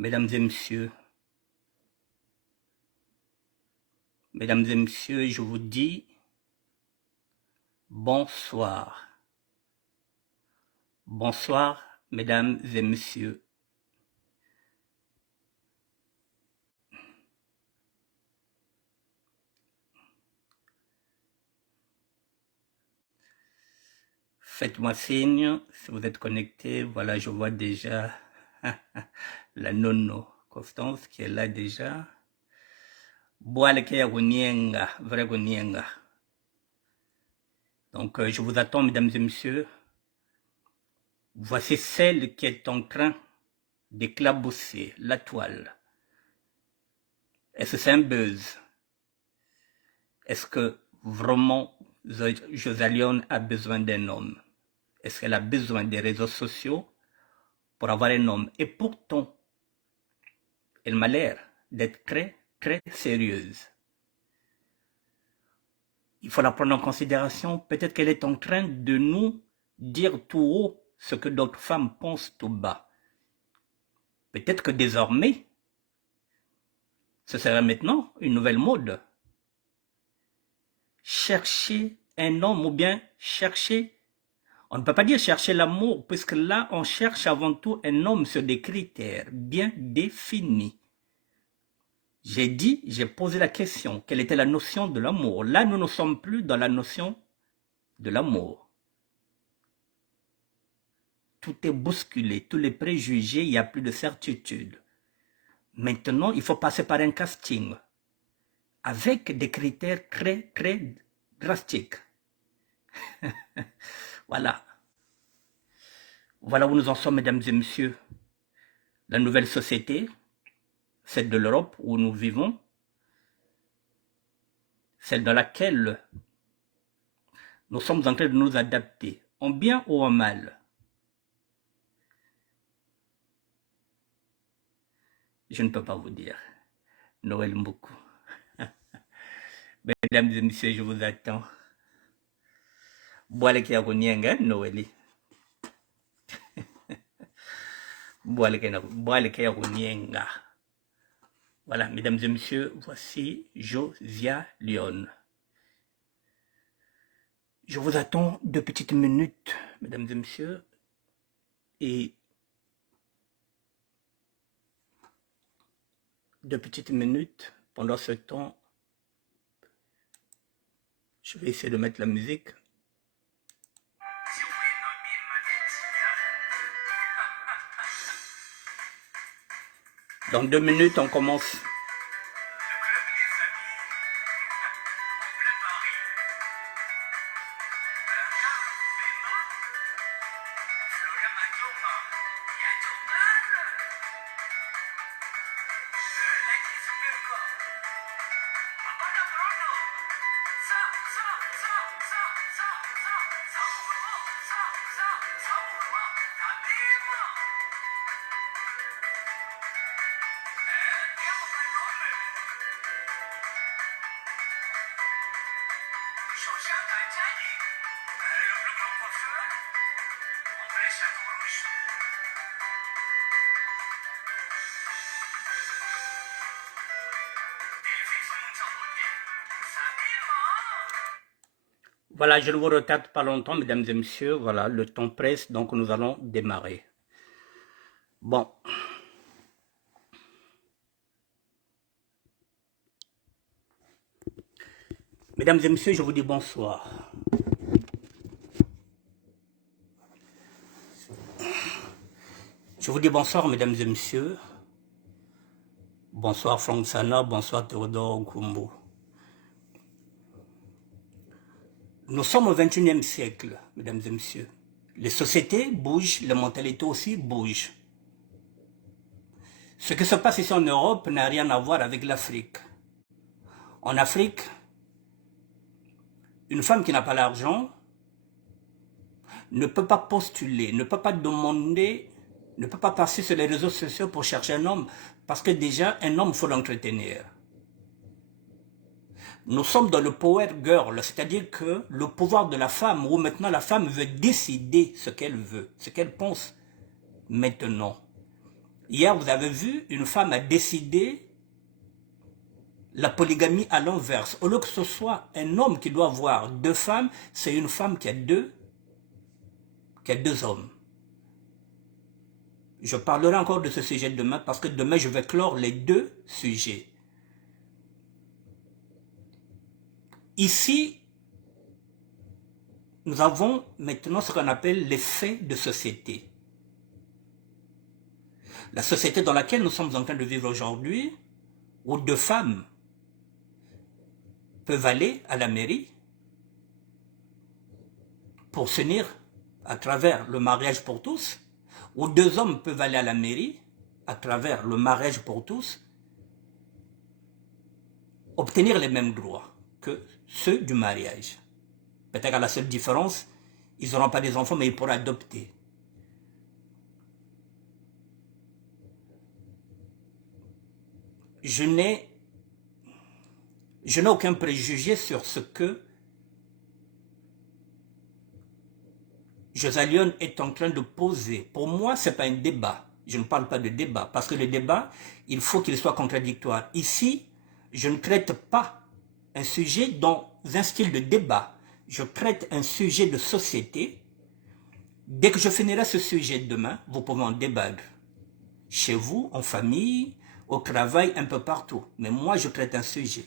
Mesdames et messieurs, je vous dis bonsoir. Bonsoir, mesdames et messieurs. Faites-moi signe si vous êtes connectés. Voilà, je vois déjà la nono Constance qui est là déjà. Vrai Gunienga. Donc, je vous attends, mesdames et messieurs. Voici celle qui est en train d'éclabousser la toile. Est-ce que c'est un buzz? Est-ce que vraiment Josalion a besoin d'un homme? Est-ce qu'elle a besoin des réseaux sociaux pour avoir un homme? Et pourtant, elle m'a l'air d'être très, très sérieuse. Il faut la prendre en considération. Peut-être qu'elle est en train de nous dire tout haut ce que d'autres femmes pensent tout bas. Peut-être que désormais, ce serait maintenant une nouvelle mode. Chercher un homme ou bien chercher, on ne peut pas dire chercher l'amour, puisque là, on cherche avant tout un homme sur des critères bien définis. J'ai posé la question, quelle était la notion de l'amour? Là, nous ne sommes plus dans la notion de l'amour. Tout est bousculé, tous les préjugés, il n'y a plus de certitude. Maintenant, il faut passer par un casting avec des critères très, très drastiques. Voilà. Voilà où nous en sommes, mesdames et messieurs. La nouvelle société, celle de l'Europe où nous vivons, celle dans laquelle nous sommes en train de nous adapter, en bien ou en mal. Je ne peux pas vous dire. Noël Mboukou. Mesdames et messieurs, je vous attends. Boale kia kunienga, Noëli. Boale kia kunienga. Voilà, mesdames et messieurs, voici Josia Lyon. Je vous attends 2 petites minutes, mesdames et messieurs, et 2 petites minutes. Pendant ce temps, je vais essayer de mettre la musique. Dans 2 minutes, on commence. Voilà, je ne vous retarde pas longtemps, mesdames et messieurs. Voilà, le temps presse, donc nous allons démarrer. Bon. Mesdames et messieurs, je vous dis bonsoir. Je vous dis bonsoir, mesdames et messieurs. Bonsoir, Franck Sana. Bonsoir, Théodore Nkumbu. Nous sommes au XXIe siècle, mesdames et messieurs. Les sociétés bougent, les mentalités aussi bougent. Ce qui se passe ici en Europe n'a rien à voir avec l'Afrique. En Afrique, une femme qui n'a pas l'argent ne peut pas postuler, ne peut pas demander, ne peut pas passer sur les réseaux sociaux pour chercher un homme, parce que déjà, un homme, il faut l'entretenir. Nous sommes dans le power girl, c'est-à-dire que le pouvoir de la femme, où maintenant la femme veut décider ce qu'elle veut, ce qu'elle pense maintenant. Hier, vous avez vu, une femme a décidé la polygamie à l'inverse. Au lieu que ce soit un homme qui doit avoir 2 femmes, c'est une femme qui a deux hommes. Je parlerai encore de ce sujet demain parce que demain, je vais clore les 2 sujets. Ici, nous avons maintenant ce qu'on appelle les faits de société. La société dans laquelle nous sommes en train de vivre aujourd'hui, où 2 femmes peuvent aller à la mairie pour s'unir à travers le mariage pour tous, où 2 hommes peuvent aller à la mairie à travers le mariage pour tous, obtenir les mêmes droits que ceux du mariage. Peut-être qu'à la seule différence, ils n'auront pas des enfants, mais ils pourront adopter. Je n'ai aucun préjugé sur ce que Josalion est en train de poser. Pour moi, ce n'est pas un débat. Je ne parle pas de débat, parce que le débat, il faut qu'il soit contradictoire. Ici, je ne traite pas un sujet dans un style de débat. Je traite un sujet de société. Dès que je finirai ce sujet demain, vous pouvez en débattre. Chez vous, en famille, au travail, un peu partout. Mais moi, je traite un sujet.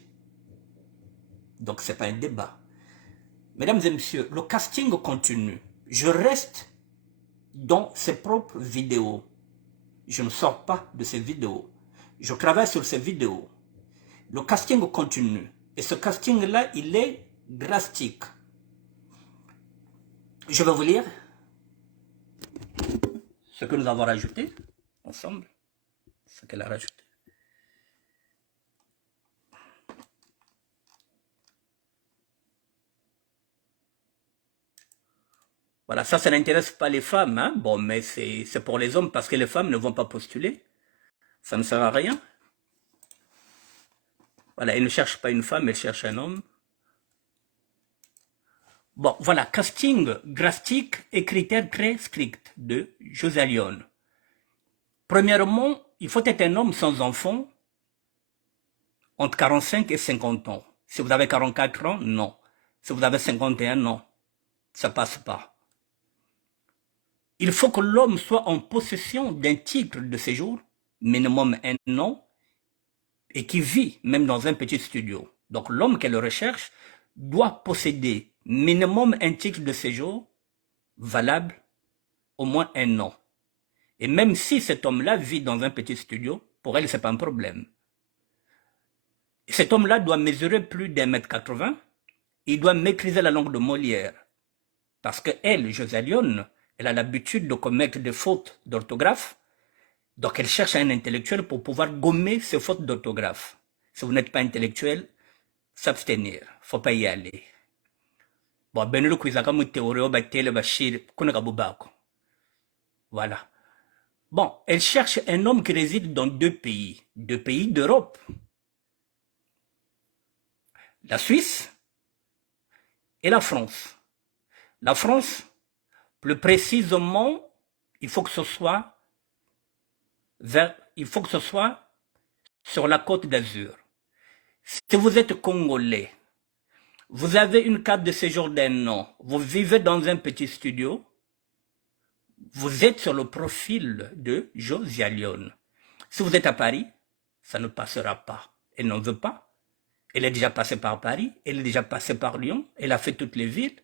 Donc, ce n'est pas un débat. Mesdames et messieurs, le casting continue. Je reste dans ses propres vidéos. Je ne sors pas de ces vidéos. Je travaille sur ces vidéos. Le casting continue. Et ce casting-là, il est drastique. Je vais vous lire ce que nous avons rajouté ensemble. Ce qu'elle a rajouté. Voilà, ça n'intéresse pas les femmes, hein? Bon, mais c'est pour les hommes parce que les femmes ne vont pas postuler. Ça ne sert à rien. Voilà, elle ne cherche pas une femme, elle cherche un homme. Bon, voilà, casting drastique et critères très stricts de Josalion. Premièrement, il faut être un homme sans enfant entre 45 et 50 ans. Si vous avez 44 ans, non. Si vous avez 51, non. Ça passe pas. Il faut que l'homme soit en possession d'un titre de séjour, minimum 1 an, et qui vit même dans un petit studio. Donc l'homme qu'elle recherche doit posséder minimum un titre de séjour valable au moins 1 an. Et même si cet homme-là vit dans un petit studio, pour elle, ce n'est pas un problème. Et cet homme-là doit mesurer plus d'1,80 m, il doit maîtriser la langue de Molière. Parce qu'elle, Josalion, elle a l'habitude de commettre des fautes d'orthographe, donc elle cherche un intellectuel pour pouvoir gommer ces fautes d'orthographe. Si vous n'êtes pas intellectuel, s'abstenir, il ne faut pas y aller. Bon, voilà. Bon, elle cherche un homme qui réside dans 2 pays d'Europe. La Suisse et la France. La France, plus précisément, il faut que ce soit sur la côte d'Azur. Si vous êtes congolais, vous avez une carte de séjour d'1 an, vous vivez dans un petit studio, vous êtes sur le profil de Josalion. Si vous êtes à Paris, ça ne passera pas. Elle n'en veut pas. Elle est déjà passée par Paris, elle est déjà passée par Lyon, elle a fait toutes les villes.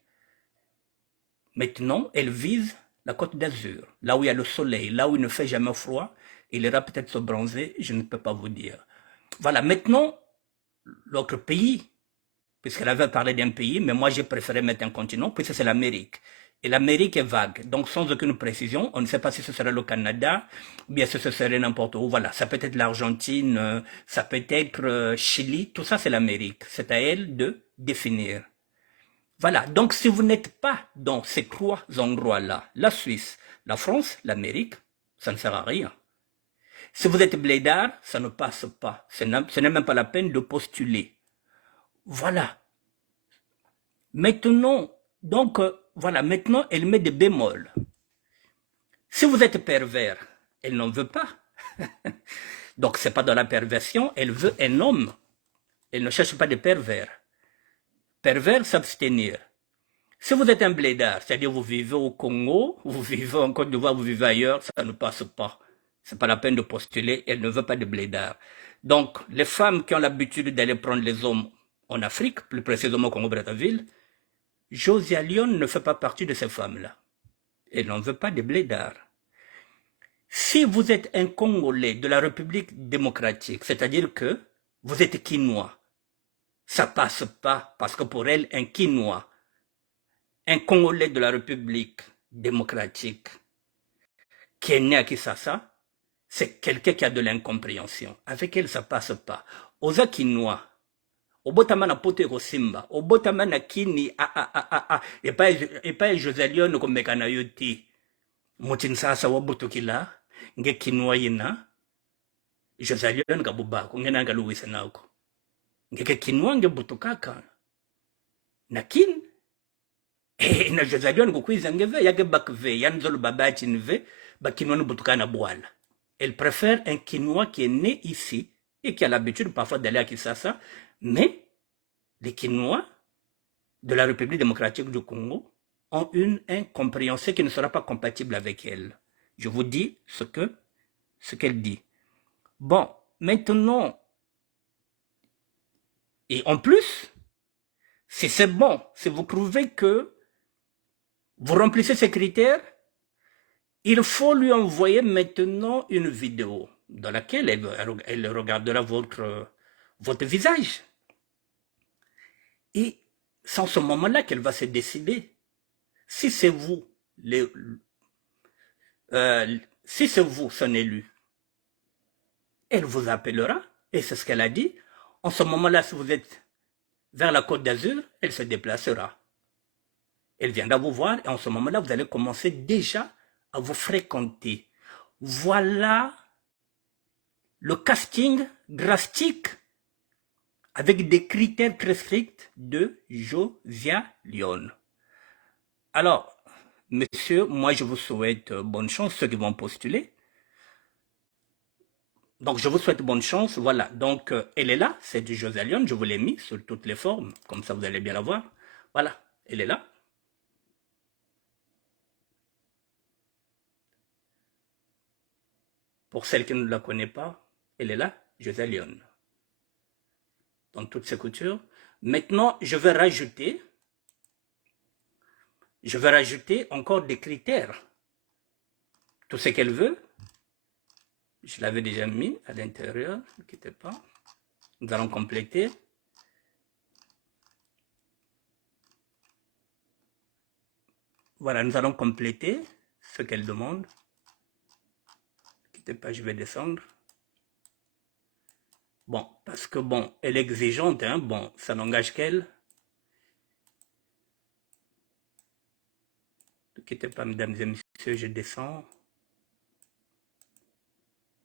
Maintenant, elle vise la côte d'Azur, là où il y a le soleil, là où il ne fait jamais froid. Il ira peut-être se bronzer, je ne peux pas vous dire. Voilà, maintenant, l'autre pays, puisqu'elle avait parlé d'un pays, mais moi j'ai préféré mettre un continent, puisque c'est l'Amérique. Et l'Amérique est vague, donc sans aucune précision, on ne sait pas si ce serait le Canada, ou bien si ce serait n'importe où. Voilà, ça peut être l'Argentine, ça peut être Chili, tout ça c'est l'Amérique. C'est à elle de définir. Voilà, donc si vous n'êtes pas dans ces 3 endroits-là, la Suisse, la France, l'Amérique, ça ne sert à rien. Si vous êtes blédard, ça ne passe pas. Ce n'est même pas la peine de postuler. Voilà. Maintenant, donc, voilà, maintenant, elle met des bémols. Si vous êtes pervers, elle n'en veut pas. Donc, c'est pas dans la perversion, elle veut un homme. Elle ne cherche pas de pervers. Pervers, s'abstenir. Si vous êtes un blédard, c'est-à-dire vous vivez au Congo, vous vivez en Côte d'Ivoire, vous vivez ailleurs, ça ne passe pas. C'est pas la peine de postuler, elle ne veut pas de blédard. Donc, les femmes qui ont l'habitude d'aller prendre les hommes en Afrique, plus précisément au Congo-Brazzaville, Josia Lyon ne fait pas partie de ces femmes-là. Elle n'en veut pas de blédards. Si vous êtes un Congolais de la République démocratique, c'est-à-dire que vous êtes Quinois, ça passe pas, parce que pour elle, un Quinois, un Congolais de la République démocratique, qui est né à Kinshasa, c'est quelqu'un qui a de l'incompréhension. Avec elle, ça passe pas. Aux Quinois, au botama na pote Simba, au botama na kini, et pas José Lyon comme mekana yoti. Motin sasa wabutukila, nge Quinois yina, José Lyon kabubako, nge nanga luwisa nauko. Nge Quinois nge butukaka. Na kin, na José Lyon kukwiza ngeve, yage bakve, yanzolo babati nve, ba Quinois nubutukana boala. Elle préfère un Quinois qui est né ici et qui a l'habitude parfois d'aller à Kinshasa, mais les Quinois de la République démocratique du Congo ont une incompréhension qui ne sera pas compatible avec elle. Je vous dis ce qu'elle dit. Bon, maintenant, et en plus, si c'est bon, si vous prouvez que vous remplissez ces critères, il faut lui envoyer maintenant une vidéo dans laquelle elle regardera votre visage. Et c'est en ce moment-là qu'elle va se décider. Si c'est vous, si c'est vous, son élu, elle vous appellera, et c'est ce qu'elle a dit. En ce moment-là, si vous êtes vers la Côte d'Azur, elle se déplacera. Elle viendra vous voir, et en ce moment-là, vous allez commencer déjà à vous fréquenter. Voilà le casting drastique avec des critères très stricts de Josia Lyon. Alors, monsieur, moi je vous souhaite bonne chance, ceux qui vont postuler. Donc je vous souhaite bonne chance, voilà. Donc elle est là, c'est du Josia Lyon, je vous l'ai mis sur toutes les formes, comme ça vous allez bien la voir. Voilà, elle est là. Pour celle qui ne la connaît pas, elle est là, Josia Lyon. Dans toutes ses coutures. Maintenant, je vais rajouter encore des critères. Tout ce qu'elle veut, je l'avais déjà mis à l'intérieur, ne quittez pas. Nous allons compléter. Voilà, nous allons compléter ce qu'elle demande. Ne quittez pas, je vais descendre. Bon, parce que bon, elle est exigeante, hein, bon, ça n'engage qu'elle. Ne quittez pas, mesdames et messieurs, je descends.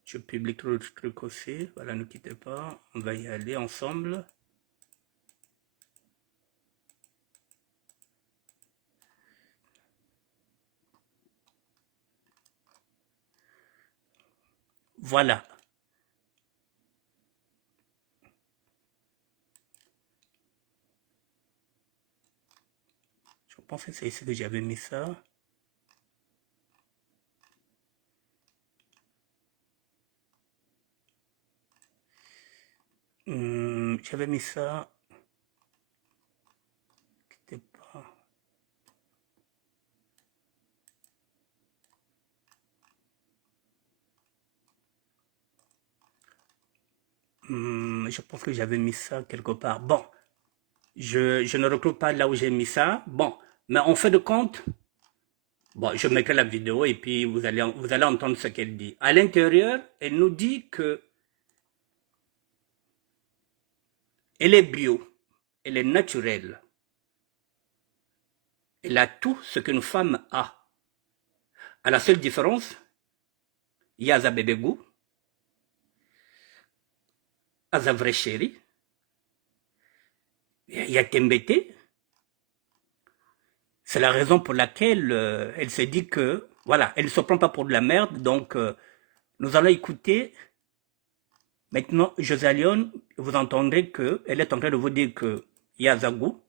Je publie tout le truc aussi. Voilà, ne quittez pas. On va y aller ensemble. Voilà. Je pense que c'est ici que j'avais mis ça. J'avais mis ça. Quittez pas. Je pense que j'avais mis ça quelque part. Bon, je ne retrouve pas là où j'ai mis ça. Bon, mais en fait de compte, bon, je mettrai la vidéo et puis vous allez entendre ce qu'elle dit. À l'intérieur, elle nous dit que elle est bio, elle est naturelle. Elle a tout ce qu'une femme a. À la seule différence, il y a sa bébé goût, à sa vraie chérie, il y a Tembete. C'est la raison pour laquelle elle se dit que, voilà, elle ne se prend pas pour de la merde, donc Nous allons écouter maintenant José Leone. Vous entendrez qu'elle est en train de vous dire que Yazagou.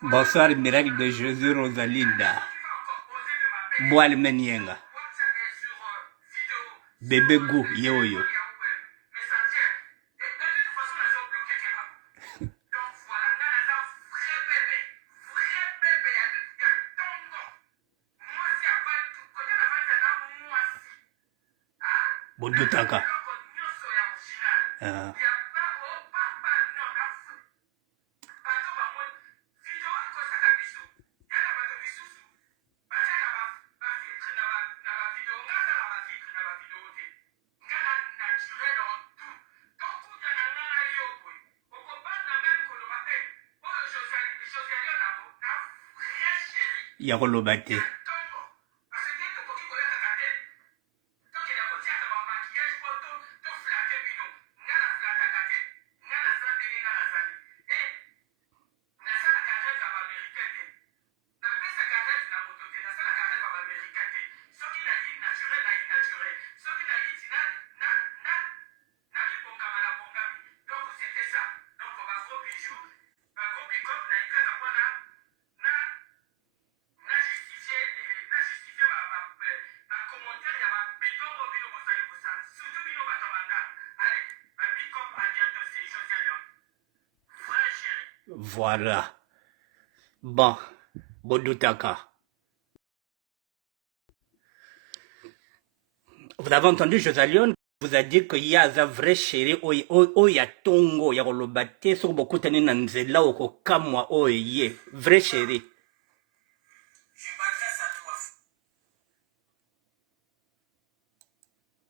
Bonsoir, miracle de Jésus Rosalinda. Boal Menienga. Bébé Gou, yo. Bodutaka. Yakolobate. Voilà. Bon, Bodutaka. Vous avez entendu Josalion vous a dit qu'il y a un vrai chéri, il y a tongo, il y a le bâté, sur beaucoup de nanzela ou kamwa, oye, vrai chéri.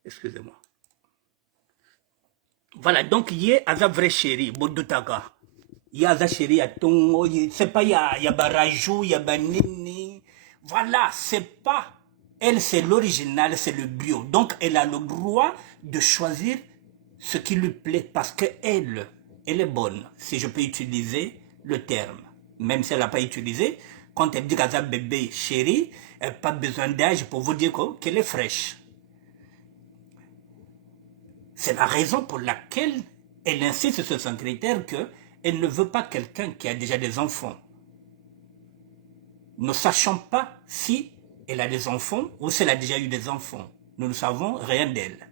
Excusez-moi. Voilà, donc il y a un vrai chéri, Bodutaka. Il y a un chéri à tongo, c'est pas, il y a barajou, il y a banini. Voilà, c'est pas. Elle, c'est l'original, c'est le bio. Donc, elle a le droit de choisir ce qui lui plaît parce qu'elle, elle est bonne, si je peux utiliser le terme. Même si elle n'a pas utilisé, quand elle dit qu'elle a un bébé chéri, elle n'a pas besoin d'âge pour vous dire qu'elle est fraîche. C'est la raison pour laquelle elle insiste sur son critère qu'elle ne veut pas quelqu'un qui a déjà des enfants. Nous ne sachons pas si elle a des enfants ou si elle a déjà eu des enfants. Nous ne savons rien d'elle.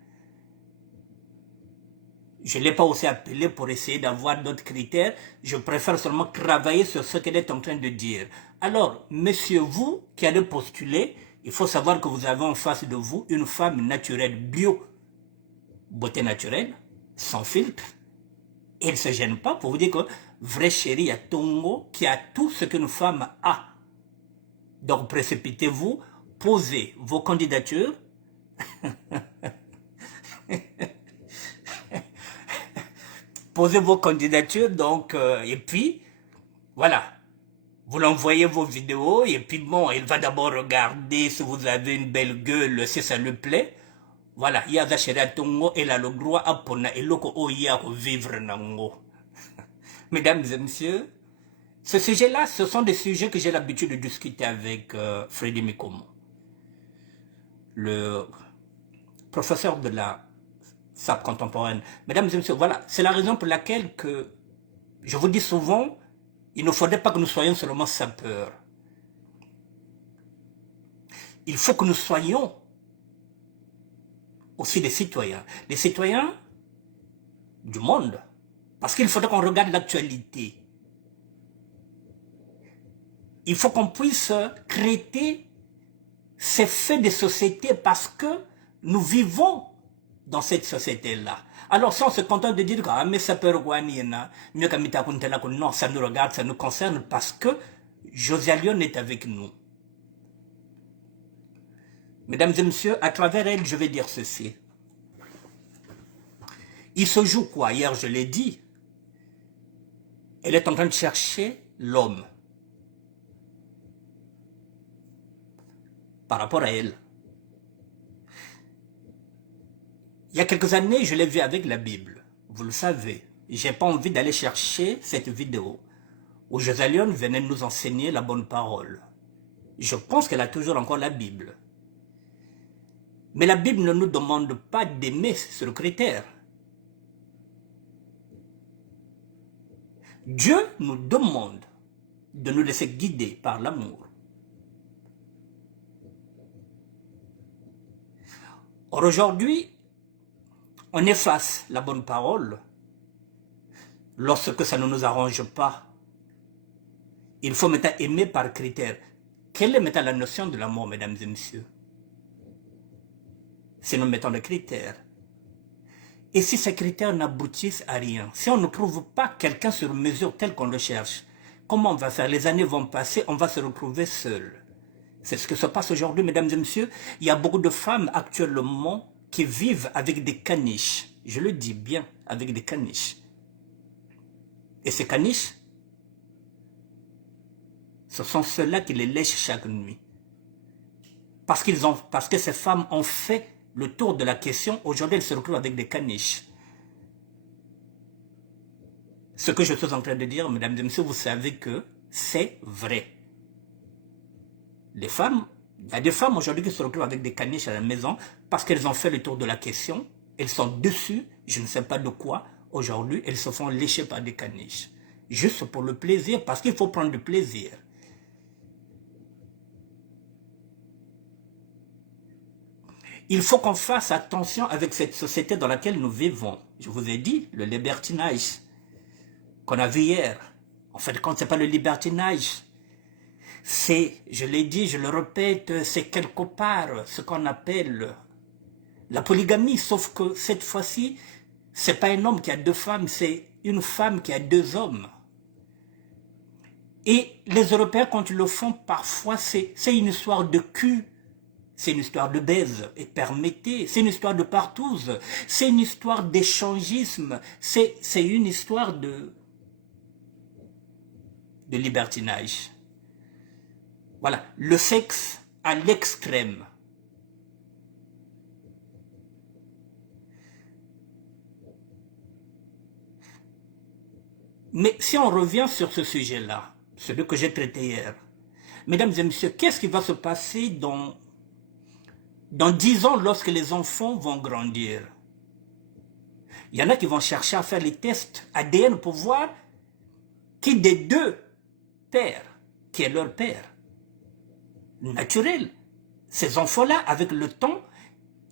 Je ne l'ai pas aussi appelée pour essayer d'avoir d'autres critères. Je préfère seulement travailler sur ce qu'elle est en train de dire. Alors, messieurs, vous qui allez postuler, il faut savoir que vous avez en face de vous une femme naturelle, bio, beauté naturelle, sans filtre. Et elle ne se gêne pas pour vous dire que vrai chéri à Tongo qui a tout ce qu'une femme a. Donc précipitez-vous, posez vos candidatures. Posez vos candidatures, donc, et puis, voilà. Vous l'envoyez vos vidéos, et puis bon, il va d'abord regarder si vous avez une belle gueule, si ça lui plaît. Voilà, il y a Zacheria Tongo, elle a le droit à pona et loko oya vivre nango. Mesdames et messieurs, ce sujet-là, ce sont des sujets que j'ai l'habitude de discuter avec Freddy Mikomo, le professeur de la SAP contemporaine. Mesdames et messieurs, voilà, c'est la raison pour laquelle que je vous dis souvent, il ne faudrait pas que nous soyons seulement sapeurs. Il faut que nous soyons aussi des citoyens du monde. Parce qu'il faudrait qu'on regarde l'actualité. Il faut qu'on puisse traiter ces faits de société parce que nous vivons dans cette société-là. Alors si on se contente de dire que mais ça peut non, ça nous regarde, ça nous concerne parce que Josia Lyon est avec nous. Mesdames et messieurs, à travers elle, je vais dire ceci. Il se joue quoi? Hier, je l'ai dit. Elle est en train de chercher l'homme. Par rapport à elle. Il y a quelques années, je l'ai vu avec la Bible. Vous le savez. J'ai pas envie d'aller chercher cette vidéo où Josia Lyon venait nous enseigner la bonne parole. Je pense qu'elle a toujours encore la Bible. Mais la Bible ne nous demande pas d'aimer sur le critère. Dieu nous demande de nous laisser guider par l'amour. Or aujourd'hui, on efface la bonne parole lorsque ça ne nous arrange pas. Il faut maintenant aimer par critère. Quelle est maintenant la notion de l'amour, mesdames et messieurs? Si nous mettons des critères. Et si ces critères n'aboutissent à rien, si on ne trouve pas quelqu'un sur mesure tel qu'on le cherche, comment on va faire? Les années vont passer, on va se retrouver seul. C'est ce que se passe aujourd'hui, mesdames et messieurs. Il y a beaucoup de femmes actuellement qui vivent avec des caniches. Je le dis bien, avec des caniches. Et ces caniches, ce sont ceux-là qui les lèchent chaque nuit. Parce que ces femmes ont fait le tour de la question. Aujourd'hui, elles se retrouvent avec des caniches. Ce que je suis en train de dire, mesdames et messieurs, vous savez que c'est vrai. Les femmes, il y a des femmes aujourd'hui qui se retrouvent avec des caniches à la maison parce qu'elles ont fait le tour de la question. Elles sont dessus, je ne sais pas de quoi. Aujourd'hui, elles se font lécher par des caniches. Juste pour le plaisir, parce qu'il faut prendre du plaisir. Il faut qu'on fasse attention avec cette société dans laquelle nous vivons. Je vous ai dit, le libertinage qu'on a vu hier. En fait, quand ce n'est pas le libertinage, c'est, je l'ai dit, je le répète, c'est quelque part ce qu'on appelle la polygamie. Sauf que cette fois-ci, ce n'est pas un homme qui a deux femmes, c'est une femme qui a deux hommes. Et les Européens, quand ils le font, parfois, c'est une histoire de cul. C'est une histoire de baise, et permettez, c'est une histoire de partouze, c'est une histoire d'échangisme, c'est une histoire de libertinage. Voilà, le sexe à l'extrême. Mais si on revient sur ce sujet-là, celui que j'ai traité hier, mesdames et messieurs, qu'est-ce qui va se passer dans 10 ans lorsque les enfants vont grandir? Il y en a qui vont chercher à faire les tests ADN pour voir qui des deux pères, qui est leur père naturel. Ces enfants-là, avec le temps,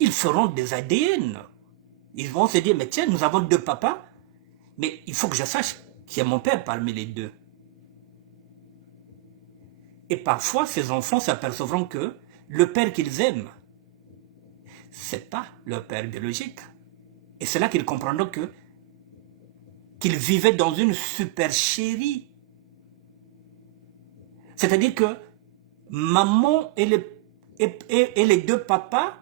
ils feront des ADN. Ils vont se dire, mais tiens, nous avons deux papas, mais il faut que je sache qui est mon père parmi les deux. Et parfois, ces enfants s'apercevront que le père qu'ils aiment, c'est pas leur père biologique. Et c'est là qu'ils comprendront qu'ils vivaient dans une supercherie. C'est-à-dire que maman et les deux papas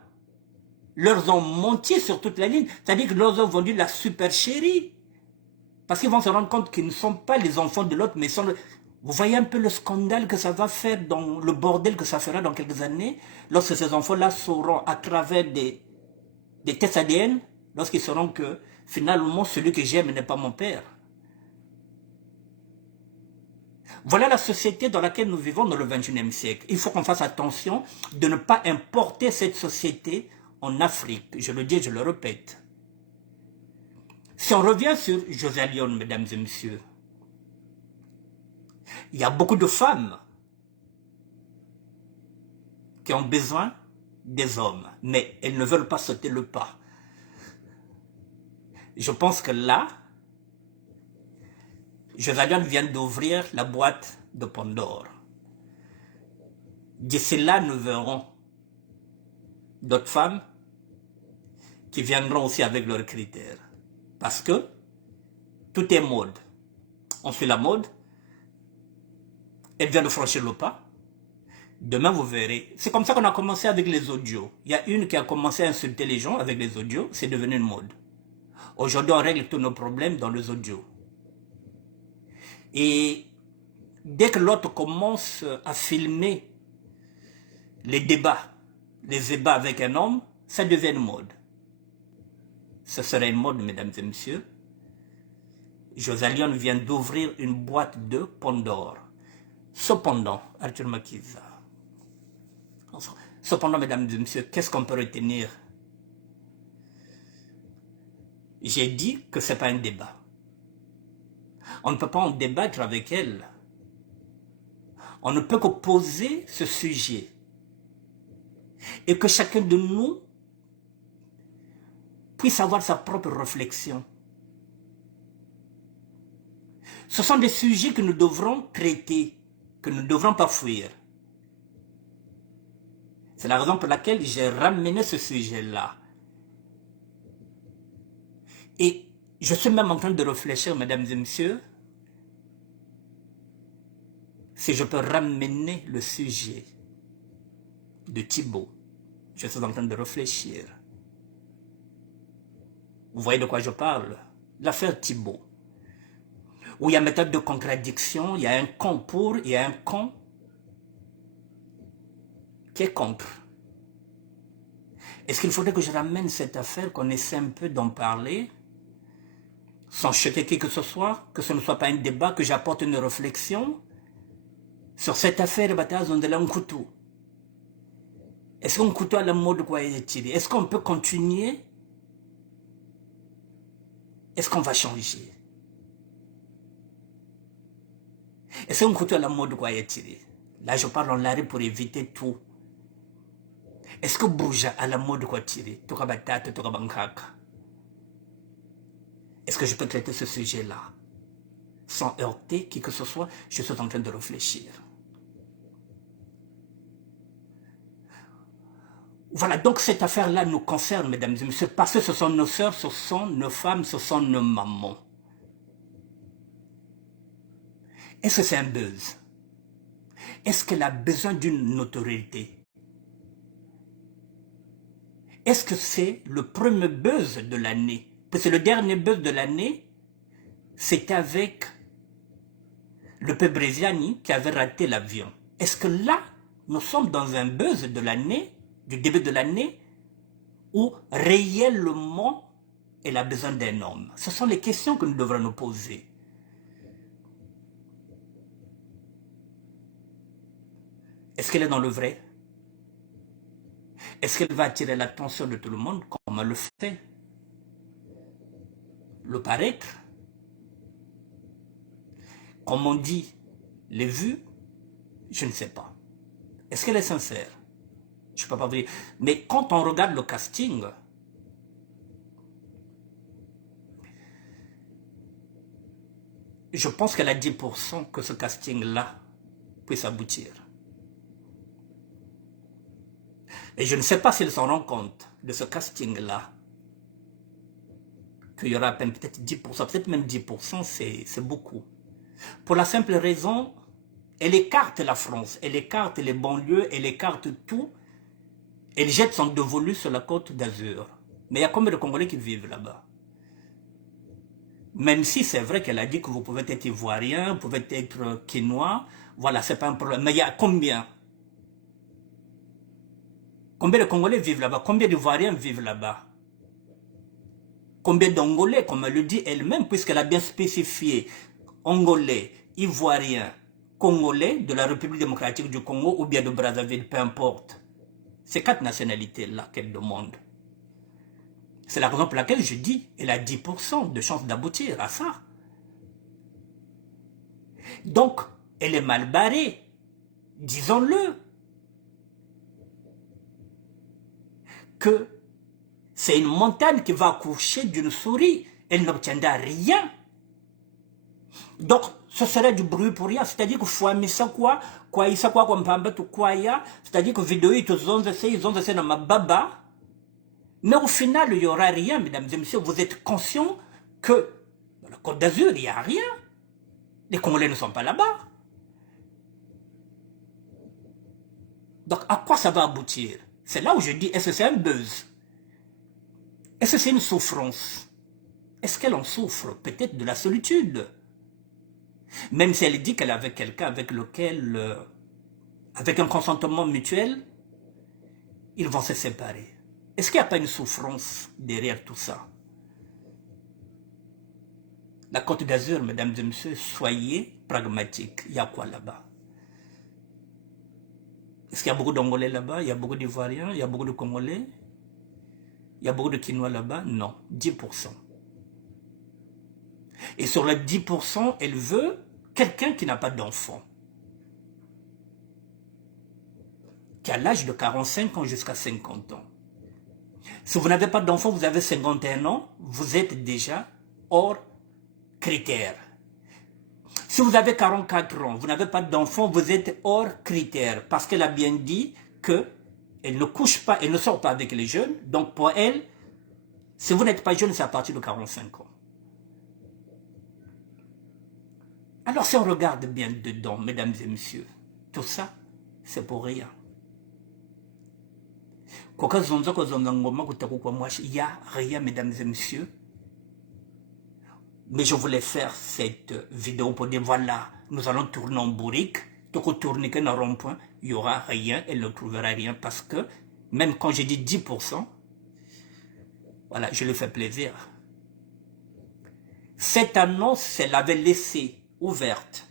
leur ont menti sur toute la ligne. C'est-à-dire qu'ils leur ont vendu la supercherie. Parce qu'ils vont se rendre compte qu'ils ne sont pas les enfants de l'autre, mais sont... Vous voyez un peu le scandale que ça va faire, le bordel que ça fera dans quelques années, lorsque ces enfants-là sauront à travers des des tests ADN lorsqu'ils sauront que finalement celui que j'aime n'est pas mon père. Voilà la société dans laquelle nous vivons dans le XXIe siècle. Il faut qu'on fasse attention de ne pas importer cette société en Afrique. Je le dis et je le répète. Si on revient sur José Lyonne, mesdames et messieurs, il y a beaucoup de femmes qui ont besoin des hommes, mais elles ne veulent pas sauter le pas. Je pense que là, José Lyonne vient d'ouvrir la boîte de Pandore. D'ici là, nous verrons d'autres femmes qui viendront aussi avec leurs critères. Parce que tout est mode. On suit la mode. Elle vient de franchir le pas. Demain, vous verrez. C'est comme ça qu'on a commencé avec les audios. Il y a une qui a commencé à insulter les gens avec les audios. C'est devenu une mode. Aujourd'hui, on règle tous nos problèmes dans les audios. Et dès que l'autre commence à filmer les débats avec un homme, ça devient une mode. Ce serait une mode, mesdames et messieurs. José Lyonne vient d'ouvrir une boîte de Pandore. Cependant, Arthur Makiza, cependant, mesdames et messieurs, qu'est-ce qu'on peut retenir? J'ai dit que ce n'est pas un débat. On ne peut pas en débattre avec elle. On ne peut que poser ce sujet. Et que chacun de nous puisse avoir sa propre réflexion. Ce sont des sujets que nous devrons traiter, que nous ne devrons pas fuir. C'est la raison pour laquelle j'ai ramené ce sujet-là. Et je suis même en train de réfléchir, mesdames et messieurs, si je peux ramener le sujet de Thibault. Je suis en train de réfléchir. Vous voyez de quoi je parle? L'affaire Thibault. Où il y a méthode de contradiction, il y a un con pour, il y a un con qui est contre. Est-ce qu'il faudrait que je ramène cette affaire, qu'on essaie un peu d'en parler, sans choquer qui que ce soit, que ce ne soit pas un débat, que j'apporte une réflexion sur cette affaire bataille on un couteau. Est-ce qu'un couteau à la mode quoi est tiré? Est-ce qu'on peut continuer? Est-ce qu'on va changer? Est-ce qu'un couteau à la mode quoi est tiré? Là je parle en l'arrêt pour éviter tout. Est-ce que bouge à la mode quoi tirer? Est-ce que je peux traiter ce sujet-là sans heurter qui que ce soit? Je suis en train de réfléchir. Voilà, donc cette affaire-là nous concerne, mesdames et messieurs, parce que ce sont nos sœurs, ce sont nos femmes, ce sont nos mamans. Est-ce que c'est un buzz? Est-ce qu'elle a besoin d'une notoriété? Est-ce que c'est le premier buzz de l'année? Parce que le dernier buzz de l'année, c'était avec le peuple Breziani qui avait raté l'avion. Est-ce que là, nous sommes dans un buzz de l'année, du début de l'année, où réellement elle a besoin d'un homme? Ce sont les questions que nous devrons nous poser. Est-ce qu'elle est dans le vrai? Est-ce qu'elle va attirer l'attention de tout le monde comme elle le fait? Le paraître? Comme on dit, les vues? Je ne sais pas. Est-ce qu'elle est sincère? Je ne peux pas vous dire. Mais quand on regarde le casting, je pense qu'elle a 10% que ce casting-là puisse aboutir. Et je ne sais pas s'ils s'en rendent compte de ce casting-là, qu'il y aura à peine peut-être 10%, peut-être même 10%, c'est beaucoup. Pour la simple raison, elle écarte la France, elle écarte les banlieues, elle écarte tout, elle jette son dévolu sur la côte d'Azur. Mais il y a combien de Congolais qui vivent là-bas? Même si c'est vrai qu'elle a dit que vous pouvez être ivoirien, vous pouvez être quinois, voilà, c'est pas un problème. Mais il y a combien? Combien de Congolais vivent là-bas? Combien d'Ivoiriens vivent là-bas? Combien d'Angolais, comme elle le dit elle-même, puisqu'elle a bien spécifié Angolais, Ivoiriens, Congolais de la République démocratique du Congo ou bien de Brazzaville, peu importe. C'est 4 nationalités-là qu'elle demande. C'est la raison pour laquelle je dis qu'elle a 10% de chances d'aboutir à ça. Donc, elle est mal barrée. Disons-le. Que c'est une montagne qui va accoucher d'une souris. Elle n'obtiendra rien. Donc, ce serait du bruit pour rien. C'est-à-dire que Fouamissa quoi, comme Pamba tu quoi ya, c'est-à-dire que vidéo ils ont essayé dans ma baba. Mais au final, il n'y aura rien, mesdames et messieurs. Vous êtes conscients que dans la Côte d'Azur, il n'y a rien. Les Congolais ne sont pas là-bas. Donc, à quoi ça va aboutir? C'est là où je dis, est-ce que c'est un buzz? Est-ce que c'est une souffrance? Est-ce qu'elle en souffre? Peut-être de la solitude. Même si elle dit qu'elle est avec quelqu'un avec lequel, avec un consentement mutuel, ils vont se séparer. Est-ce qu'il n'y a pas une souffrance derrière tout ça? La Côte d'Azur, mesdames et messieurs, soyez pragmatiques. Il y a quoi là-bas? Est-ce qu'il y a beaucoup d'Angolais là-bas? Il y a beaucoup d'Ivoiriens? Il y a beaucoup de Congolais? Il y a beaucoup de Quinois là-bas? Non, 10%. Et sur les 10%, elle veut quelqu'un qui n'a pas d'enfant. Qui a l'âge de 45 ans jusqu'à 50 ans. Si vous n'avez pas d'enfant, vous avez 51 ans, vous êtes déjà hors critères. Si vous avez 44 ans, vous n'avez pas d'enfant, vous êtes hors critères. Parce qu'elle a bien dit qu'elle ne couche pas, elle ne sort pas avec les jeunes. Donc pour elle, si vous n'êtes pas jeune, c'est à partir de 45 ans. Alors si on regarde bien dedans, mesdames et messieurs, tout ça, c'est pour rien. Il n'y a rien, mesdames et messieurs. Mais je voulais faire cette vidéo pour dire, voilà, nous allons tourner en bourrique. Donc, on tourne qu'un rond-point, il n'y aura rien, elle ne trouvera rien. Parce que, même quand j'ai dit 10%, voilà, je lui fais plaisir. Cette annonce, elle l'avait laissée ouverte.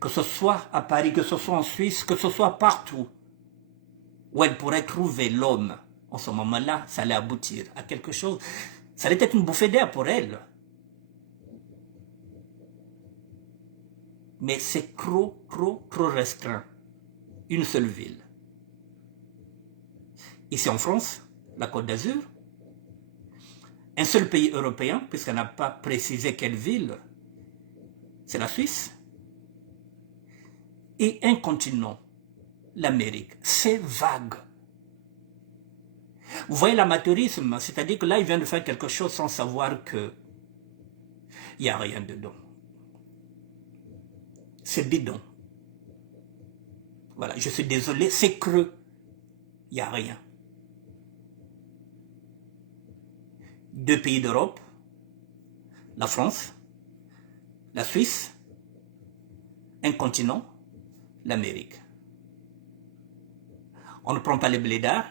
Que ce soit à Paris, que ce soit en Suisse, que ce soit partout. Où elle pourrait trouver l'homme. En ce moment-là, ça allait aboutir à quelque chose. Ça allait être une bouffée d'air pour elle. Mais c'est trop restreint. Une seule ville. Ici en France, la Côte d'Azur, un seul pays européen, puisqu'elle n'a pas précisé quelle ville, c'est la Suisse, et un continent, l'Amérique. C'est vague. Vous voyez l'amateurisme, c'est-à-dire que là, il vient de faire quelque chose sans savoir que il n'y a rien dedans. C'est bidon. Voilà, je suis désolé, c'est creux. Il n'y a rien. 2 pays d'Europe, la France, la Suisse, un continent, l'Amérique. On ne prend pas les blédards.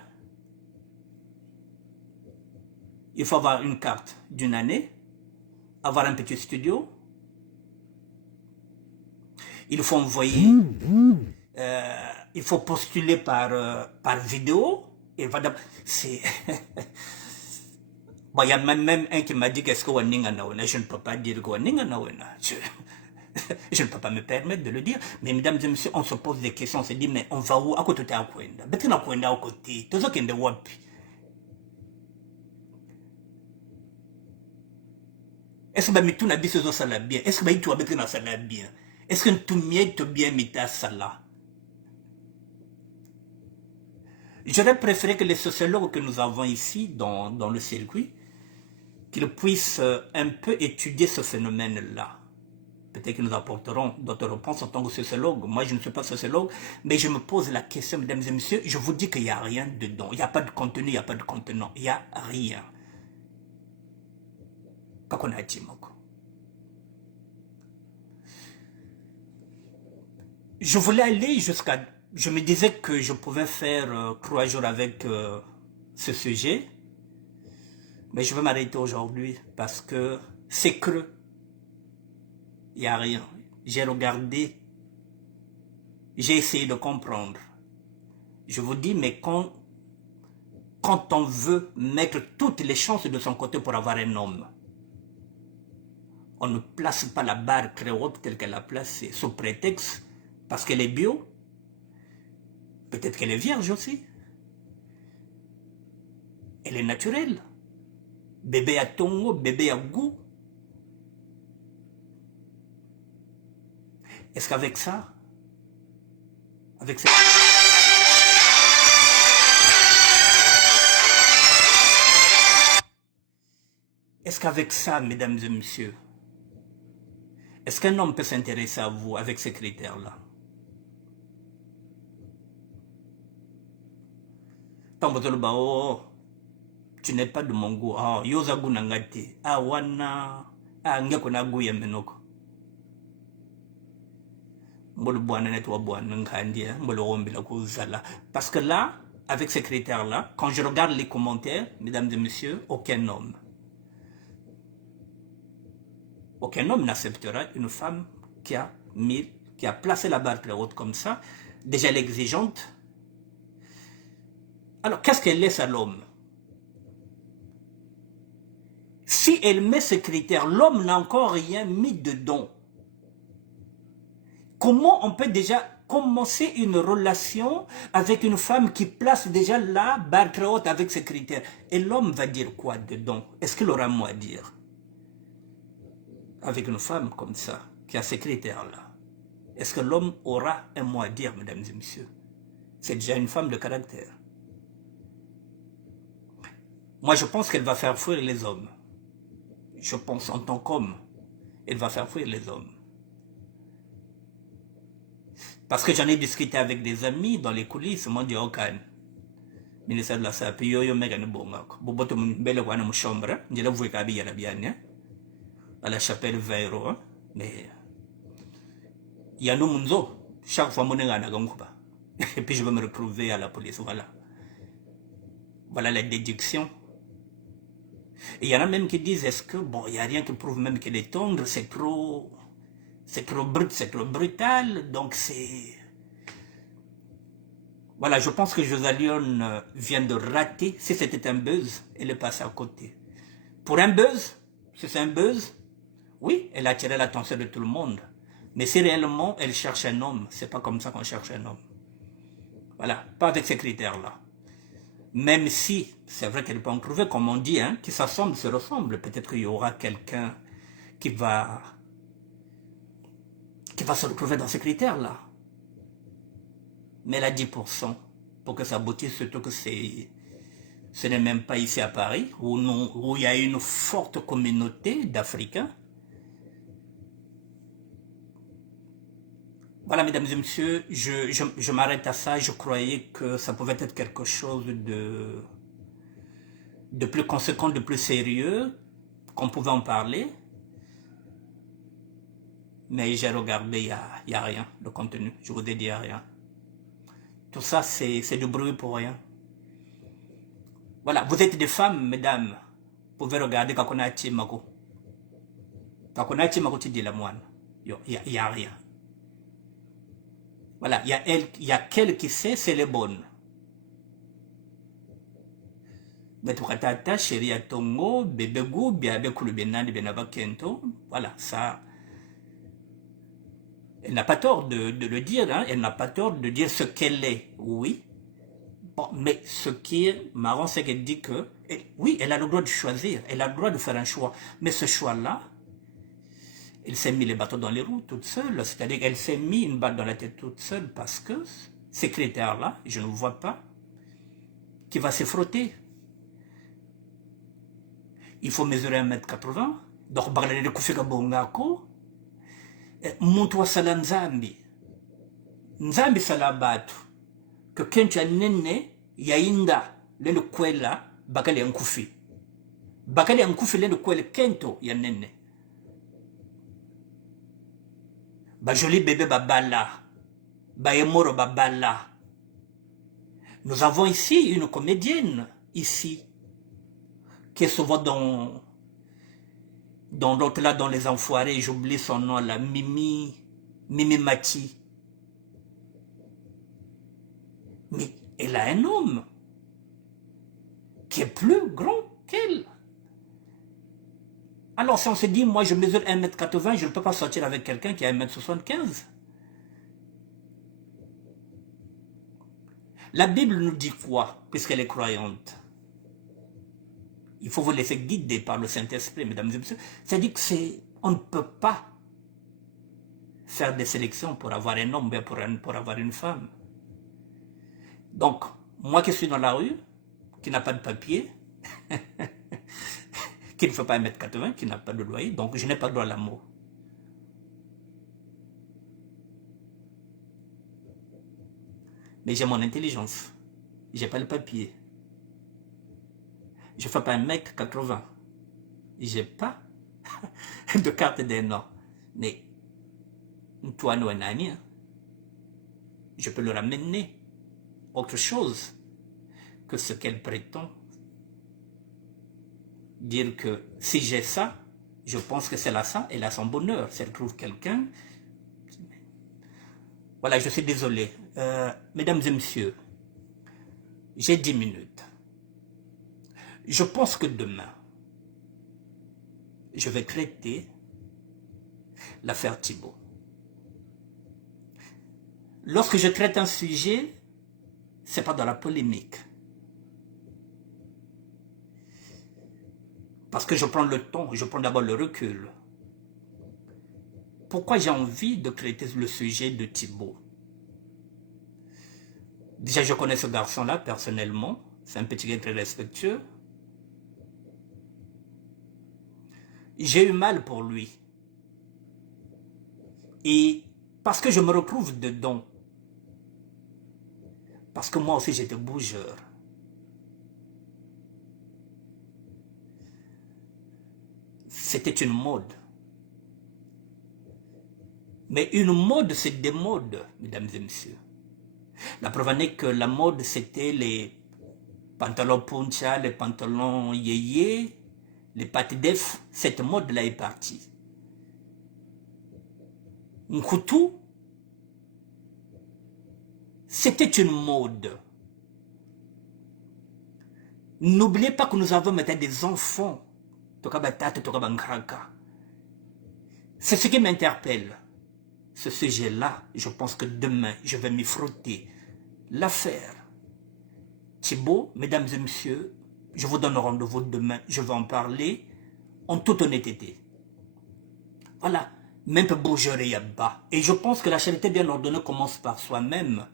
Il faut avoir une carte d'une année, avoir un petit studio. Il faut envoyer, il faut postuler par vidéo. C'est... Bon, il y a même un qui m'a dit qu'est-ce que je ne peux pas dire que je ne peux pas me permettre de le dire. Mais mesdames et messieurs, on se pose des questions, on se dit, mais on va où? À côté de Akwenda. Betina Akwenda à côté. Tout ça qui est de Wapi. Est-ce que tu n'as pas besoin de ça bien? Est-ce que tu as besoin de ça bien? Est-ce que tu m'as bien mis ça là? J'aurais préféré que les sociologues que nous avons ici dans le circuit, qu'ils puissent un peu étudier ce phénomène-là. Peut-être qu'ils nous apporteront d'autres réponses en tant que sociologue. Moi, je ne suis pas sociologue, mais je me pose la question, mesdames et messieurs, je vous dis qu'il n'y a rien dedans. Il n'y a pas de contenu, il n'y a pas de contenant. Il n'y a rien. Pas qu'on a dit, Moko. Je voulais aller jusqu'à... Je me disais que je pouvais faire 3 jours avec ce sujet. Mais je vais m'arrêter aujourd'hui parce que c'est creux. Il n'y a rien. J'ai regardé, j'ai essayé de comprendre. Je vous dis, mais quand on veut mettre toutes les chances de son côté pour avoir un homme, on ne place pas la barre très haute telle qu'elle a placée, sous prétexte, parce qu'elle est bio, peut-être qu'elle est vierge aussi. Elle est naturelle. Bébé à tongo, bébé à goût. Est-ce qu'avec ça, avec cette... Est-ce qu'avec ça, mesdames et messieurs, est-ce qu'un homme peut s'intéresser à vous avec ces critères-là? Tu n'es pas de mon goût. Ah, yozagu nangati. Ah, wana. Ah, ngeko na goût yemenoko. Parce que là, avec ces critères-là, quand je regarde les commentaires, mesdames et messieurs, aucun homme n'acceptera une femme qui a placé la barre très haute comme ça. Déjà, elle est exigeante. Alors, qu'est-ce qu'elle laisse à l'homme? Si elle met ces critères, l'homme n'a encore rien mis dedans. Comment on peut déjà commencer une relation avec une femme qui place déjà la barre très haute avec ces critères? Et l'homme va dire quoi dedans? Est-ce qu'il aura un mot à dire avec une femme comme ça, qui a ces critères-là? Est-ce que l'homme aura un mot à dire, mesdames et messieurs? C'est déjà une femme de caractère. Moi, je pense qu'elle va faire fuir les hommes. Je pense en tant qu'homme, elle va faire fuir les hommes. Parce que j'en ai discuté avec des amis dans les coulisses, ils m'ont dit, ok, ministère de la SAP, yo mega ne bongak. Boboto mbele wana mshombre, njela vwe kabi yala biane. À la chapelle Vairo, mais il y a nous munzo. Chaque fois mon ngana gangkuba. Et puis je vais me retrouver à la police, voilà. Voilà la déduction. Et il y en a même qui disent, est-ce que, bon, il n'y a rien qui prouve même qu'elle est tendre, c'est trop brut, c'est trop brutal, donc c'est... Voilà, je pense que Josalion vient de rater. Si c'était un buzz, elle est passée à côté. Pour un buzz, si c'est un buzz, oui, elle a attiré l'attention de tout le monde. Mais si réellement elle cherche un homme, c'est pas comme ça qu'on cherche un homme. Voilà, pas avec ces critères-là. Même si, c'est vrai qu'elle peut en trouver, comme on dit, hein, qui s'assemble, se ressemble. Peut-être qu'il y aura quelqu'un qui va se retrouver dans ces critères-là. Mais elle a 10% pour que ça aboutisse, surtout que ce n'est même pas ici à Paris, où il y a une forte communauté d'Africains. Voilà, mesdames et messieurs, je m'arrête à ça. Je croyais que ça pouvait être quelque chose de plus conséquent, de plus sérieux, qu'on pouvait en parler. Mais j'ai regardé, il n'y a rien de contenu. Je vous ai dit, il n'y a rien. Tout ça, c'est du bruit pour rien. Voilà, vous êtes des femmes, mesdames. Vous pouvez regarder Kakonachi Mako. Kakonachi Mako, tu dis la moine. Il n'y a rien. Voilà, il y a qu'elle qui sait, c'est les bonnes. Mais tu as chérie à Tongo, bébé gou, biabe kulubenani, benaba kento. Voilà, ça. Elle n'a pas tort de le dire, hein? Elle n'a pas tort de dire ce qu'elle est, oui. Bon, mais ce qui est marrant, c'est qu'elle dit que, oui, elle a le droit de choisir, elle a le droit de faire un choix. Mais ce choix-là, elle s'est mis les bateaux dans les roues toute seule, c'est-à-dire qu'elle s'est mis une balle dans la tête toute seule parce que ces critères-là, je ne vois pas qui va se frotter. Il faut mesurer 1m80, donc parler de Koufika Bongako, Montwa Sala Nzambi, Nzambi Salabatu, que quand tu as nene, yainda, le kwela, bakali en koufi. Bakali en koufi, le kwela kento, ya nene. Ba joli bébé babala, ba emoro babala. Nous avons ici une comédienne, ici, qui est souvent dans l'autre là, dans les enfoirés, j'oublie son nom là, Mimi Mati. Mais elle a un homme qui est plus grand qu'elle. Alors si on se dit, moi je mesure 1,80 m, je ne peux pas sortir avec quelqu'un qui a 1,75 m. La Bible nous dit quoi, puisqu'elle est croyante? Il faut vous laisser guider par le Saint-Esprit, mesdames et messieurs. C'est-à-dire qu'on ne peut pas faire des sélections pour avoir un homme, mais pour avoir une femme. Donc, moi qui suis dans la rue, qui n'a pas de papier, qui ne fait pas 1,80 m, qui n'a pas de loyer, donc je n'ai pas droit à l'amour. Mais j'ai mon intelligence. J'ai pas le papier. Je ne fais pas 1,80 m. J'ai pas de carte d'un an. Mais toi, nous, je peux leur amener autre chose que ce qu'elle prétend. Dire que si j'ai ça, je pense que c'est là ça, elle a son bonheur. Si elle trouve quelqu'un. Voilà, je suis désolé. Mesdames et messieurs, j'ai 10 minutes. Je pense que demain, je vais traiter l'affaire Thibault. Lorsque je traite un sujet, ce n'est pas dans la polémique. Parce que je prends le temps, je prends d'abord le recul. Pourquoi j'ai envie de traiter le sujet de Thibault? Déjà, je connais ce garçon-là personnellement. C'est un petit gars très respectueux. J'ai eu mal pour lui. Et parce que je me retrouve dedans. Parce que moi aussi, j'étais bougeur. C'était une mode. Mais une mode, c'est des modes, mesdames et messieurs. La preuve en est que la mode, c'était les pantalons puncha, les pantalons yéyé, les pattes def. Cette mode-là est partie. Nkoutou, c'était une mode. N'oubliez pas que nous avons maintenant des enfants. C'est ce qui m'interpelle. Ce sujet-là, je pense que demain, je vais m'y frotter. L'affaire Thibault, mesdames et messieurs, je vous donne rendez-vous demain, je vais en parler en toute honnêteté. Voilà, même bougerie à bas. Et je pense que la charité bien ordonnée commence par soi-même.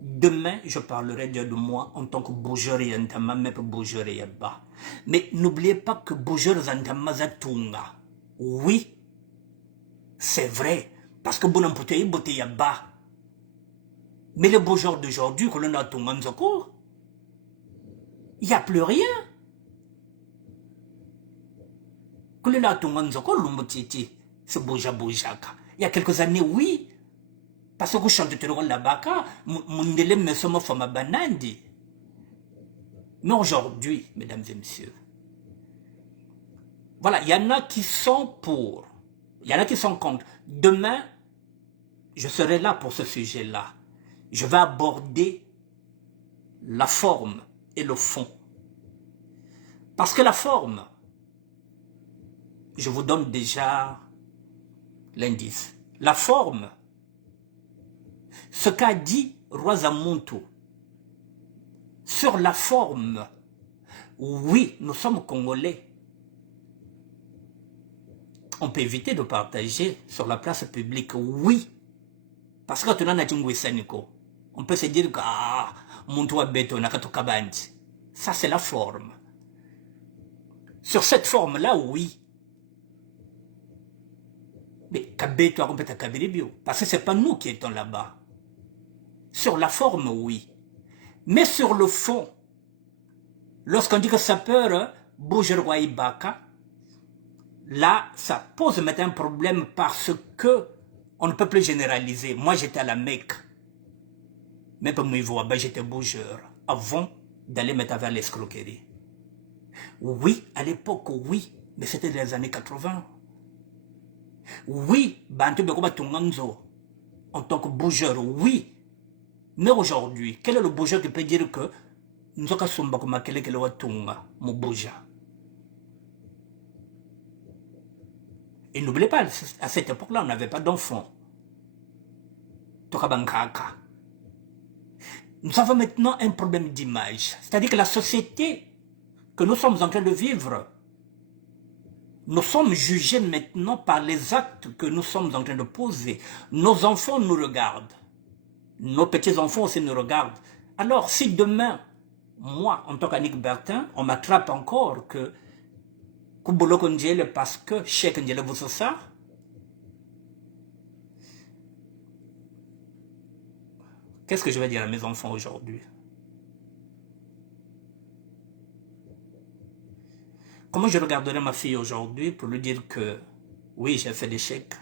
Demain, je parlerai de moi en tant que bougerie antama, même bougerie à bas. Mais n'oubliez pas que bougerie antama zatunga. Oui, c'est vrai. Parce que bon empoutei beauté à bas. Mais le beau genre d'aujourd'hui, que l'on a tout manzoko, il n'y a plus rien. Que l'on a tout manzoko, l'umbotiti, ce bouja boujaka. Il y a quelques années, oui. Parce que je chante de la baka, mon élève me somme fama banandi. Mais aujourd'hui, mesdames et messieurs, voilà, il y en a qui sont pour, il y en a qui sont contre. Demain, je serai là pour ce sujet-là. Je vais aborder la forme et le fond. Parce que la forme, je vous donne déjà l'indice. La forme, ce qu'a dit Rwasamuntu, sur la forme, oui, nous sommes Congolais. On peut éviter de partager sur la place publique, oui. Parce que on peut se dire que ça c'est la forme. Sur cette forme-là, oui. Mais parce que ce n'est pas nous qui étions là-bas. Sur la forme, oui. Mais sur le fond, lorsqu'on dit que ça peut bouger Ibaka, là, ça pose maintenant un problème parce que on ne peut plus généraliser. Moi, j'étais à la Mecque. Même pour moi, j'étais bougeur avant d'aller mettre vers l'escroquerie. Oui, à l'époque, oui, mais c'était les années 80. Oui, Bantu Bekoba Tunganzo, en tant que bougeur, oui. Mais aujourd'hui, quel est le bougeur qui peut dire que nous avons mon bouger? Et n'oubliez pas, à cette époque-là, on n'avait pas d'enfants. Nous avons maintenant un problème d'image. C'est-à-dire que la société que nous sommes en train de vivre, nous sommes jugés maintenant par les actes que nous sommes en train de poser. Nos enfants nous regardent. Nos petits-enfants aussi nous regardent. Alors, si demain, moi, en tant qu'Annick Bertin, on m'attrape encore que Kuboloko Ndjele parce que Cheikh Ndjele Boussassa, qu'est-ce que je vais dire à mes enfants aujourd'hui? Comment je regarderai ma fille aujourd'hui pour lui dire que oui, j'ai fait des chèques,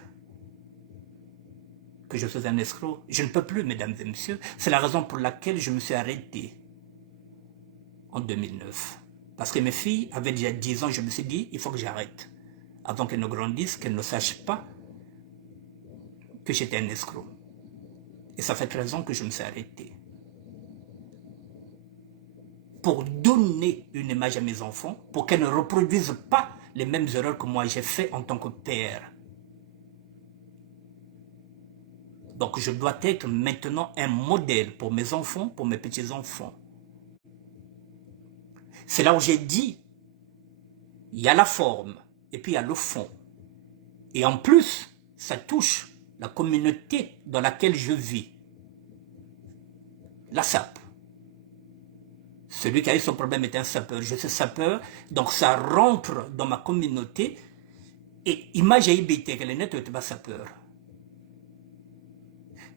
que je suis un escroc? Je ne peux plus, mesdames et messieurs. C'est la raison pour laquelle je me suis arrêté en 2009. Parce que mes filles avaient déjà 10 ans, je me suis dit, il faut que j'arrête. Avant qu'elles ne grandissent, qu'elles ne sachent pas que j'étais un escroc. Et ça fait 13 ans que je me suis arrêté. Pour donner une image à mes enfants, pour qu'elles ne reproduisent pas les mêmes erreurs que moi j'ai fait en tant que père. Donc je dois être maintenant un modèle pour mes enfants, pour mes petits-enfants. C'est là où j'ai dit, il y a la forme et puis il y a le fond. Et en plus, ça touche la communauté dans laquelle je vis. La SAP. Celui qui a eu son problème est un sapeur. Je suis sapeur, donc ça rentre dans ma communauté. Et image IBT, qu'elle est nette, tu pas sapeur.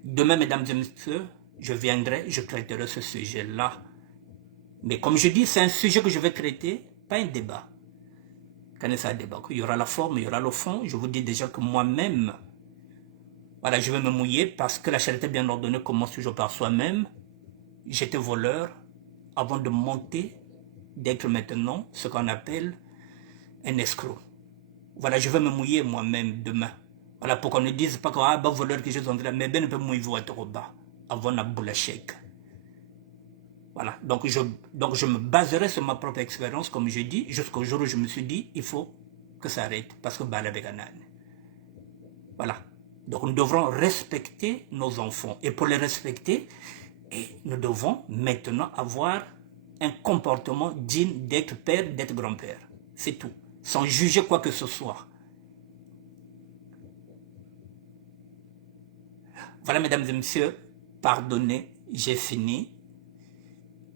Demain, mesdames et messieurs, je viendrai, je traiterai ce sujet-là. Mais comme je dis, c'est un sujet que je vais traiter, pas un débat. Quand c'est un débat, il y aura la forme, il y aura le fond. Je vous dis déjà que moi-même, voilà, je vais me mouiller parce que la charité bien ordonnée commence toujours par soi-même. J'étais voleur avant de monter, d'être maintenant ce qu'on appelle un escroc. Voilà, je vais me mouiller moi-même demain. Voilà, pour qu'on ne dise pas que ah, bah, voleur que je suis en train de mais ben ne peut mouiller trop bas avant la boule à chèque. Voilà, donc je me baserai sur ma propre expérience, comme je dis, jusqu'au jour où je me suis dit, il faut que ça arrête, parce que bah, la veganane. Voilà, donc nous devrons respecter nos enfants. Et pour les respecter, nous devons maintenant avoir un comportement digne d'être père, d'être grand-père. C'est tout, sans juger quoi que ce soit. Voilà, mesdames et messieurs, pardonnez, j'ai fini.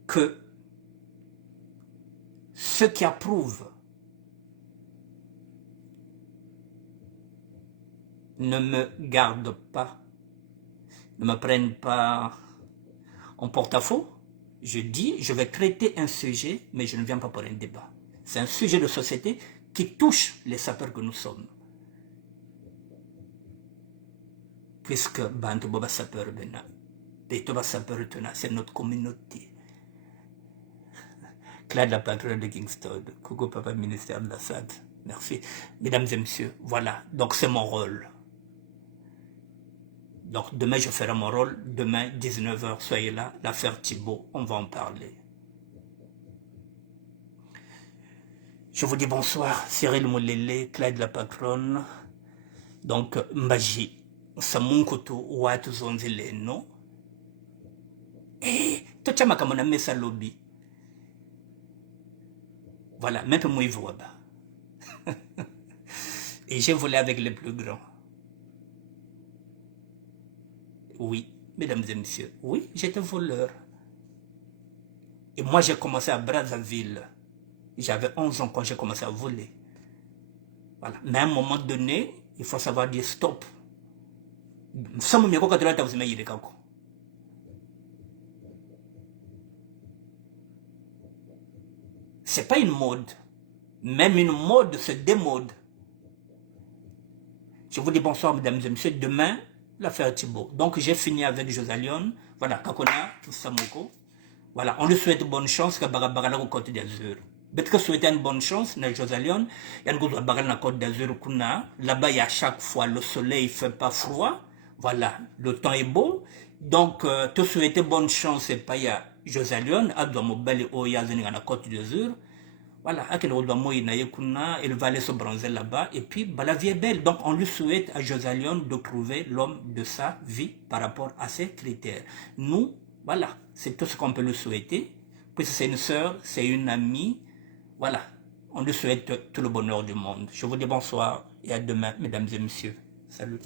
Que ceux qui approuvent ne me gardent pas, ne me prennent pas en porte-à-faux. Je dis, je vais traiter un sujet, mais je ne viens pas pour un débat. C'est un sujet de société qui touche les sapeurs que nous sommes. Puisque Bantu Boba sapeur bena, Betoba sapeur tena, c'est notre communauté. Claude la patronne de Kingston, coucou papa ministère de la SAD, merci. Mesdames et messieurs, voilà, donc c'est mon rôle. Donc demain je ferai mon rôle, demain 19h, soyez là, l'affaire Thibault, on va en parler. Je vous dis bonsoir, Cyril Moulele, Claude la patronne, donc Mbaji, Samunkutu Watu Zonzileno, et Tochama Kamona Mesa Lobby. Voilà, même pour moi, et j'ai volé avec les plus grands. Oui, mesdames et messieurs, oui, j'étais voleur. Et moi, j'ai commencé à Brazzaville. J'avais 11 ans quand j'ai commencé à voler. Voilà. Mais à un moment donné, il faut savoir dire stop. C'est pas une mode. Même une mode se démode. Je vous dis bonsoir, mesdames et messieurs. Demain, l'affaire Thibault. Donc, j'ai fini avec Josalion. Voilà, Kakona, Samoko. Voilà, on lui souhaite bonne chance que Bagabagala au Côte d'Azur. Peut-être souhaiter une bonne chance, na Josalion. Il y a une la Côte d'Azur, là-bas, il y a chaque fois le soleil, il fait pas froid. Voilà, le temps est beau. Donc, te souhaiter bonne chance, et pas il y a Josalion, à Domobel ou Yazeni à la Côte d'Azur. Voilà, il va aller se bronzer là-bas. Et puis, bah, la vie est belle. Donc, on lui souhaite à Josalion de trouver l'homme de sa vie par rapport à ses critères. Nous, voilà, c'est tout ce qu'on peut lui souhaiter. Puis c'est une sœur, c'est une amie. Voilà, on lui souhaite tout le bonheur du monde. Je vous dis bonsoir et à demain, mesdames et messieurs. Salut.